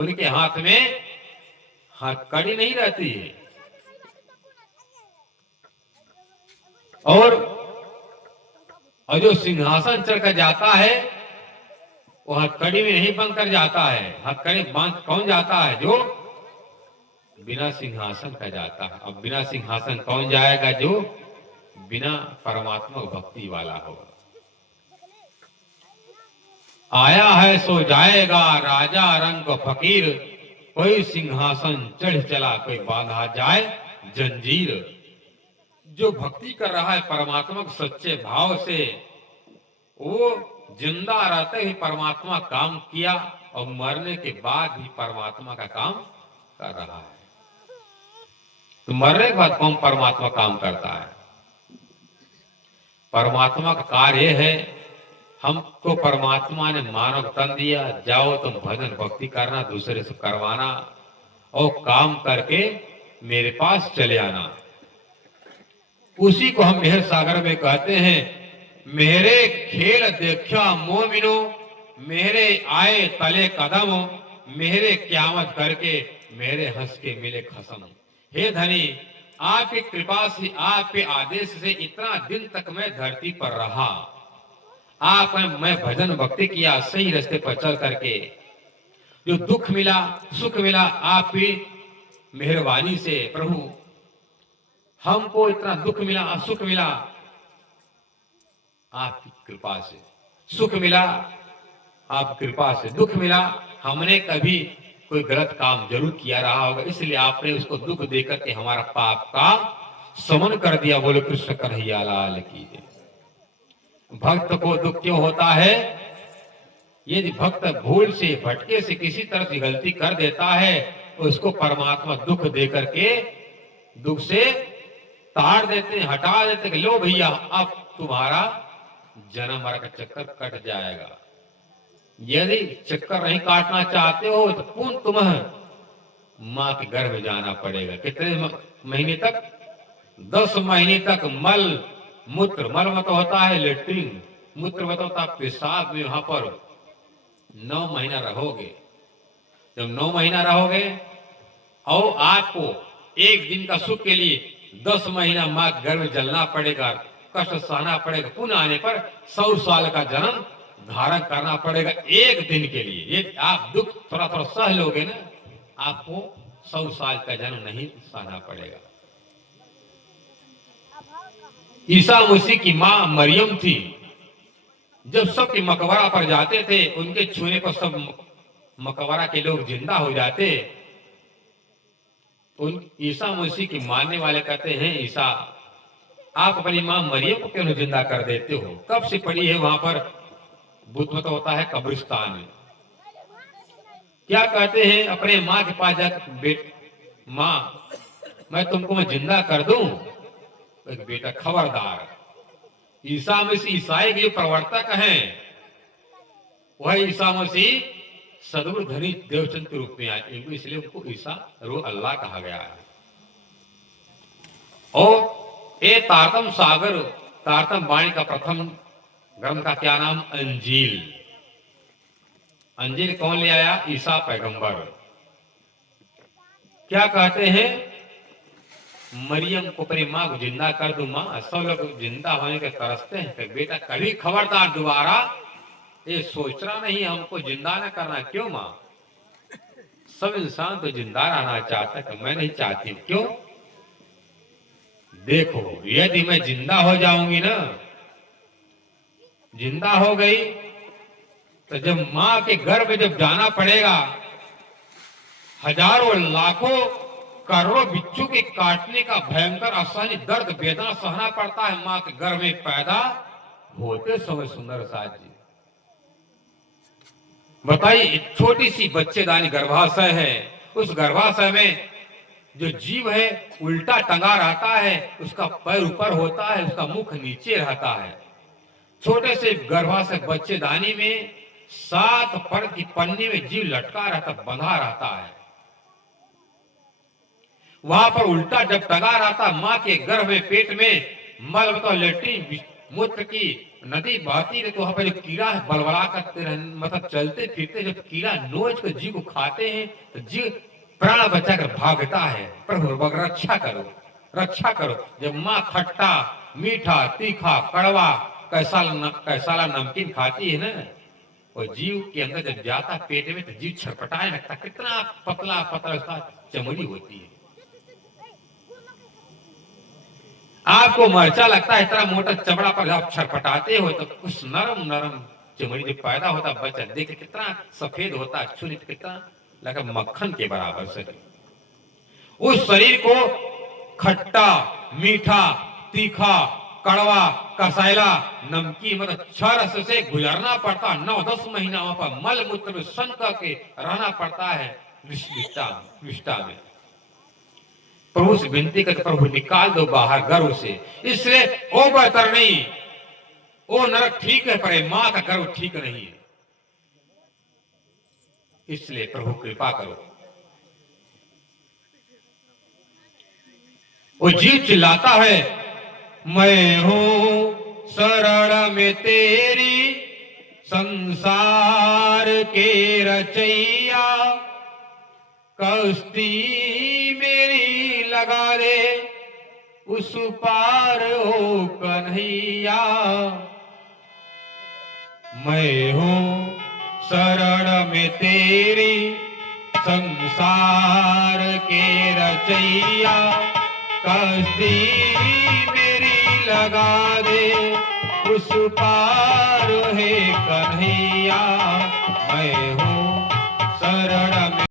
उनके हाथ में हथकड़ी नहीं रहती है। और जो सिंहासन चढ़कर जाता है वो हथकड़ी में नहीं बंद कर जाता है। हथकड़ी बांध कौन जाता है? जो बिना सिंहासन का जाता है। अब बिना सिंहासन कौन जाएगा? जो बिना परमात्मा भक्ति वाला होगा। आया है सो जाएगा राजा रंग फकीर, कोई सिंहासन चढ़ चला कोई बांधा जाए जंजीर। जो भक्ति कर रहा है परमात्मा को सच्चे भाव से, वो जिंदा रहते ही परमात्मा काम किया और मरने के बाद भी परमात्मा का काम कर रहा है। तो मरने के बाद कौन परमात्मा काम करता है? परमात्मा का कार्य है, हमको परमात्मा ने मानव तन दिया, जाओ तुम भजन भक्ति करना, दूसरे से करवाना और काम करके मेरे पास चले आना। उसी को हम मेहर सागर में कहते हैं, मेरे खेल देखा मोमिनो, मेरे आए तले कदम, मेरे क्यामत करके मेरे हंस के मिले खसम। हे धनी, आपकी कृपा से, आपके आदेश से इतना दिन तक मैं धरती पर रहा। आप मैं भजन भक्ति किया सही रास्ते पर चल करके। जो दुख मिला सुख मिला आपकी मेहरबानी से। प्रभु हमको इतना दुख मिला सुख मिला आपकी कृपा से, सुख मिला आपकी कृपा से, दुख मिला हमने कभी कोई गलत काम जरूर किया रहा होगा, इसलिए आपने उसको दुख देकर के हमारा पाप का समन कर दिया। बोले कृष्ण कन्हैया लाल की जय। भक्त को दुख क्यों होता है? यदि भक्त भूल से भटके से किसी तरह की गलती कर देता है, उसको परमात्मा दुख देकर के दुख से ताड़ देते, हटा देते कि लो भैया अब तुम्हारा जन्म मरण का चक्कर कट जाएगा। यदि चक्कर नहीं काटना चाहते हो तो पुनः तुम्हें मां के गर्भ में जाना पड़ेगा। कितने महीने तक? 10 महीने तक मल मूत्र, मल मत होता है लेट्रिन, मूत्र मत होता पेशाब में, वहां पर 9 महीना रहोगे। जब 9 महीना रहोगे और आपको एक दिन का सुख के लिए 10 महीना मां के गर्भ में जलना पड़ेगा, कष्ट सहना पड़ेगा, पुनः आने पर 100 साल का जन्म धारण करना पड़ेगा एक दिन के लिए। ये आप दुख थोड़ा थोड़ा सह लोगे ना, आपको 100 साल का जन्म नहीं सहना पड़ेगा। ईसा मसीह की मां मरियम थी, जब सबके मकबरा पर जाते थे, उनके छूने पर सब मकबरा के लोग जिंदा हो जाते। उन ईसा मसीह की मानने वाले कहते हैं, ईसा आप अपनी मां मरियम को क्यों जिंदा कर देते हो? कब से पड़ी है वहां पर? बुद्ध मत होता है कब्रिस्तान में। क्या कहते हैं अपने मां के पास जाकर, मां मैं तुमको मैं जिंदा कर दूं? एक बेटा खबरदार। ईसा मसीह ईसाई के प्रवर्तक हैं, वह ईसा मसीह सदगुरु धनी देवचंद के रूप में आए, इसलिए उनको ईसा रो अल्लाह कहा गया है। और ये तारतम सागर तारतम वाणी का प्रथम ग्रंथ का क्या नाम? अंजील। अंजील कौन ले आया? ईसा पैगंबर। क्या कहते हैं? मरियम को अपनी मां को जिंदा कर दो। मां सब लोग जिंदा होने के तरसते हैं कि बेटा कभी खबरदार दोबारा ये सोचना नहीं हमको जिंदा न करना। क्यों मां? सब इंसान तो जिंदा रहना चाहता है, मैं नहीं चाहती। क्यों? देखो यदि मैं जिंदा हो जाऊंगी ना, जिंदा हो गई तो जब मां के गर्भ में जब जाना पड़ेगा, हजारों लाखों करोड़ों बिच्छू के काटने का भयंकर असहनीय दर्द वेदना सहना पड़ता है मां के गर्भ में पैदा होते समय। सुंदर साथ जी बताइए, एक छोटी सी बच्चेदानी गर्भाशय है, उस गर्भाशय में जो जीव है उल्टा टंगा रहता है, उसका पैर ऊपर होता है, उसका मुख नीचे रहता है। छोटे से गर्भाशय बच्चेदानी में 7 परत की पन्नी में जीव लटका रहता, बंधा रहता है। वहां पर उल्टा जब टंगा रहता, मां के गर्भ में पेट में मल लेट्रिन मूत्र की नदी बहती रहे तो वहां पर जो कीड़ा है बलबला करते रहे, मतलब चलते फिरते जब कीड़ा नोच कर जीव को खाते हैं तो जीव प्राण बचाकर भागता है। प्रभु रक्षा करो, रक्षा करो। जब माँ खट्टा मीठा तीखा कड़वा कैसाला नमकीन खाती है ना, और जीव के अंदर जब जाता पेट में तो जीव छटपटाए लगता। कितना पतला पतला उसका चमड़ी होती है। आपको मर्चा लगता है इतना मोटा चमड़ा पर आप छटपटाते हो तो उस नरम नरम चमड़ी जो पैदा होता बच्चा देख कितना सफेद होता, चुनित कितना लगा मक्खन के बराबर शरीर। उस शरीर को खट्टा मीठा तीखा कड़वा कसैला नमकीन मतलब 6 रस से गुजरना पड़ता। 9-10 महीना वहां पर मल मूत्र में सन करके रहना पड़ता है विष्टा में। प्रभु से विनती करते, प्रभु निकाल दो बाहर गर्भ से। इसलिए ओ बेहतर नहीं, ओ नरक ठीक है पर मां का गर्भ ठीक नहीं है। इसलिए प्रभु कृपा करो। वो जीव चिल्लाता है, मैं हूं शरण में तेरी संसार के रचैया, कश्ती मेरी लगा दे उस पार हो कन्हैया। मैं हूं शरण में तेरी संसार के रचैया, कश्ती मेरी लगा दे उस पार है कन्हैया। मैं